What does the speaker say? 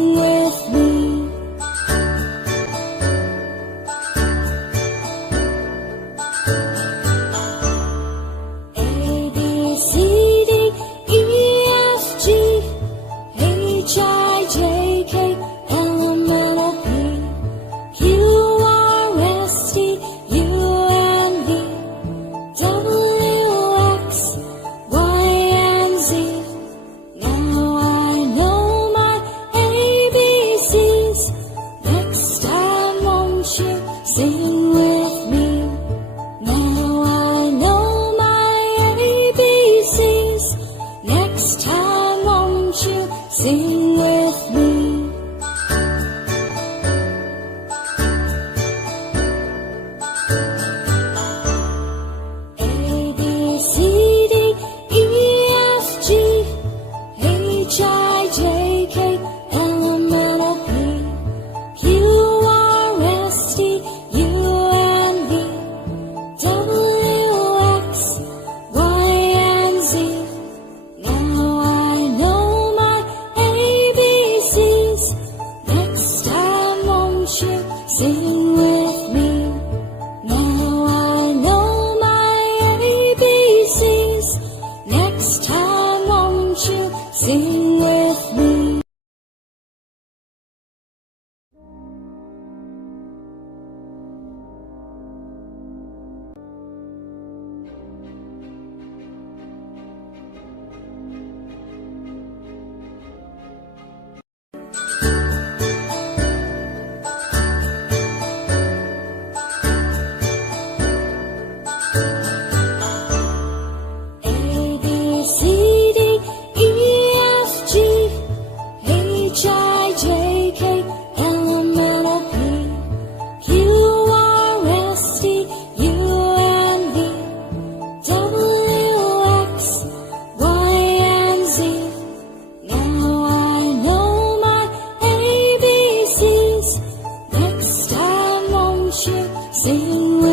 Sing with me. A, B, C, D, E, F, G, H, I, J, K, L, M, N, O, P, Q, R, S, T, U, N, V, W, X, Y, and Z. Now I know my ABCs. Next time won't you sing with me? Now I know my ABCs. Next time won't you sing with me? A, B, C, D, E, F, G, H, I, J, K, L, M, N, O, P, Q, R, S, T, U, N, V, W, X, Y, and Z. Now I know my ABCs. Next time won't you sing with me? Now I know my ABCs. Next time won't you sing with me? A, B, C, D, E, F, G, H, I, J, K, L, M, N, O, P, Q, R, S, T, U, N, V, W, X, Y, and Z. Now I know my ABCs. Next time won't you sing with